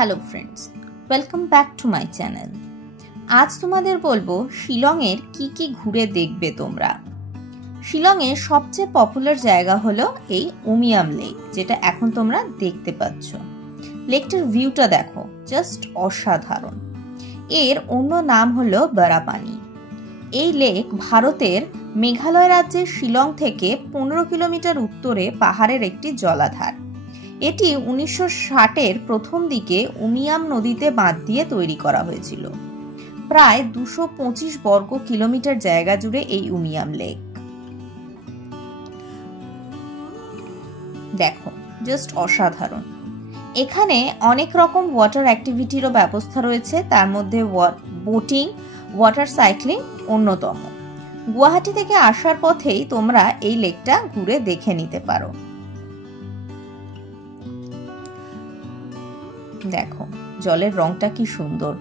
Hello friends, welcome back to my channel. আজ তোমাদের বলবো শিলংয়ের কি কি ঘুরে দেখবে তোমরা। শিলংয়ের সবচেয়ে পপুলার জায়গা হলো এই উমিয়াম লেক, যেটা এখন তোমরা দেখতে পাচ্ছ। লেকটার ভিউটা দেখো, জাস্ট অসাধারণ। এর অন্য নাম হলো বারাপানি। এই লেক ভারতের মেঘালয় রাজ্যের শিলং থেকে 15 কিলোমিটার উত্তরে পাহাড়ের একটি জলাধার। এটি 1960-এর প্রথম দিকে উমিয়াম নদীতে বাঁধ দিয়ে তৈরি করা হয়েছিল। প্রায় 225 বর্গ কিলোমিটার জায়গা জুড়ে এই উমিয়াম লেক। দেখো, জাস্ট অসাধারণ। এখানে অনেক রকম ওয়াটার অ্যাক্টিভিটিরও ব্যবস্থা রয়েছে, তার মধ্যে বোটিং, ওয়াটার সাইক্লিং অন্যতম। গুয়াহাটি থেকে আসার পথেই তোমরা এই লেকটা ঘুরে দেখে নিতে পারো। দেখো জলের রংটা কি সুন্দর।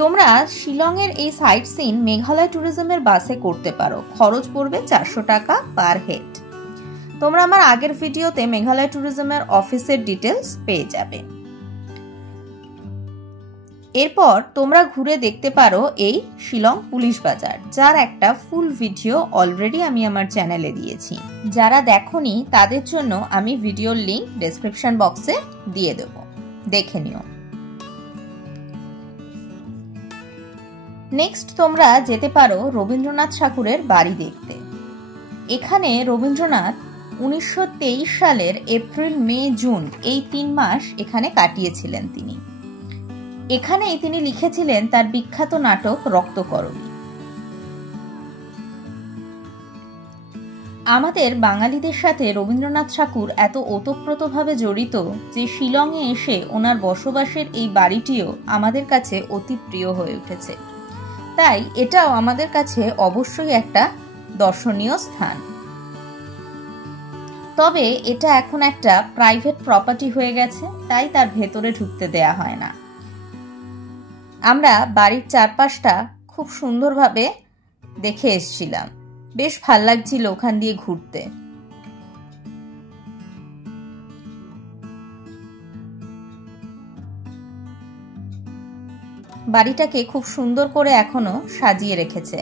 তোমরা শিলংয়ের এই সাইট সিন মেঘালয় ট্যুরিজমের বাসে করতে পারো। খরচ পড়বে 400 টাকা পার হেড। তোমরা আমার আগের ভিডিওতে মেঘালয় ট্যুরিজমের অফিসের ডিটেলস পেয়ে যাবে। এরপর তোমরা ঘুরে দেখতে পারো এই শিলং পুলিশ বাজার, যার একটা ফুল ভিডিও অলরেডি আমি আমার চ্যানেলে দিয়েছি। যারা দেখোনি তাদের জন্য আমি ভিডিওর লিংক ডেসক্রিপশন বক্সে দিয়ে দেব, দেখে নিও। নেক্সট তোমরা যেতে পারো রবীন্দ্রনাথ ঠাকুরের বাড়ি দেখতে। এখানে রবীন্দ্রনাথ 1923 সালের এপ্রিল, মে, জুন এই 3 মাস এখানে কাটিয়েছিলেন তিনি। এখানেই তিনি লিখেছিলেন তার বিখ্যাত নাটক রক্তকরবী। আমাদের বাঙালিদের সাথে রবীন্দ্রনাথ ঠাকুর এত ওতপ্রোতভাবে জড়িত যে শিলংয়ে এসে ওনার বসবাসের এই বাড়িটিও আমাদের কাছে অতি প্রিয় হয়ে উঠেছে। তাই এটাও আমাদের কাছে অবশ্যই একটা দর্শনীয় স্থান। তবে এটা এখন একটা প্রাইভেট প্রপার্টি হয়ে গেছে, তাই তার ভেতরে ঢুকতে দেয়া হয় না। আমরা বাড়ির চারপাশটা খুব সুন্দরভাবে দেখে এসেছিলাম, বেশ ভাল লাগছিল ওখান দিয়ে ঘুরতে। বাড়িটাকে খুব সুন্দর করে এখনো সাজিয়ে রেখেছে।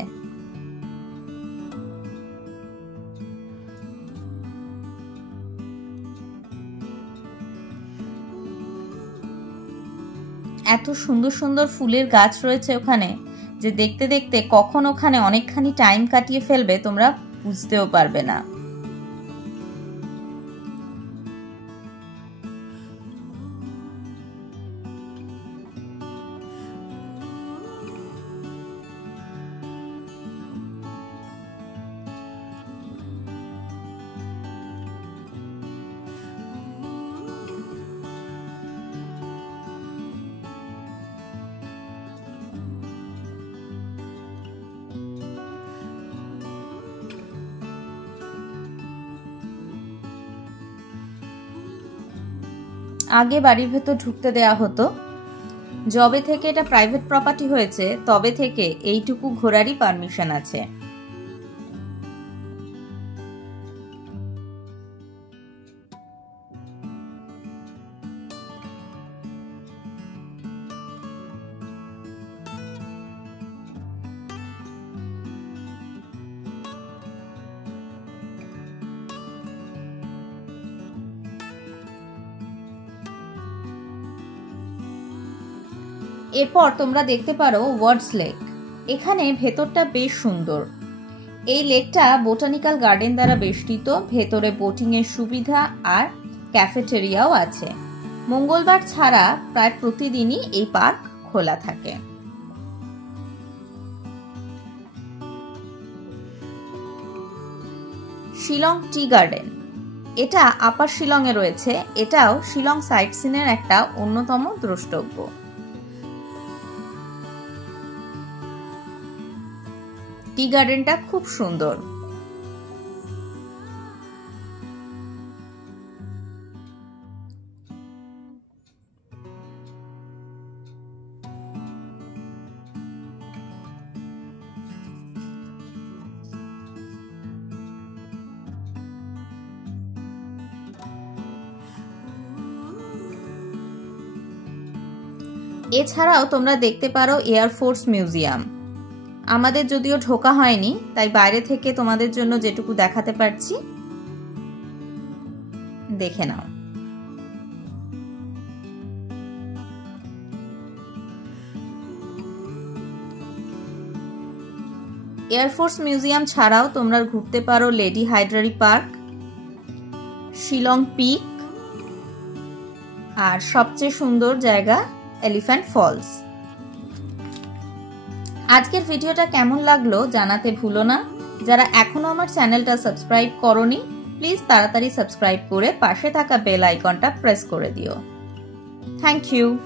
এত সুন্দর সুন্দর ফুলের গাছ রয়েছে ওখানে, যে দেখতে দেখতে কখন ওখানে অনেকখানি টাইম কাটিয়ে ফেলবে তোমরা বুঝতেও পারবে না। আগে বাড়ির ভেতর ঢুকতে দেয়া হতো, যবে থেকে এটা প্রাইভেট প্রপার্টি হয়েছে তবে থেকে এইটুকু ঘোরারই পারমিশন আছে। এরপর তোমরা দেখতে পারো ওয়ার্ডস লেক। এখানে ভেতরটা বেশ সুন্দর। এই লেকটা বোটানিক্যাল গার্ডেন দ্বারা বেষ্টিত। ভেতরে বোটিং এর সুবিধা আর ক্যাফেটেরিয়াও আছে। মঙ্গলবার ছাড়া প্রায় প্রতিদিনই এই পার্ক খোলা থাকে। শিলং টি গার্ডেন, এটা আপার শিলং এ রয়েছে। এটাও শিলং সাইট সিনের একটা অন্যতম দ্রষ্টব্য। টি গার্ডেনটা খুব সুন্দর। এছাড়াও তোমরা দেখতে পারো এয়ারফোর্স মিউজিয়াম। আমাদের যদিও ঢোকা হয়নি, তাই বাইরে থেকে তোমাদের জন্য যেটুকু দেখাতে পারছি দেখে নাও। এয়ারফোর্স মিউজিয়াম ছাড়াও তোমরা ঘুরতে পারো লেডি হাইড্রারি পার্ক, শিলং পিক, আর সবচেয়ে সুন্দর জায়গা এলিফ্যান্ট ফলস। আজকের ভিডিওটা কেমন লাগলো জানাতে ভুলো না। যারা এখনো আমার চ্যানেলটা সাবস্ক্রাইব করোনি, প্লিজ তাড়াতাড়ি সাবস্ক্রাইব করে পাশে থাকা বেল আইকনটা প্রেস করে দিও। Thank you.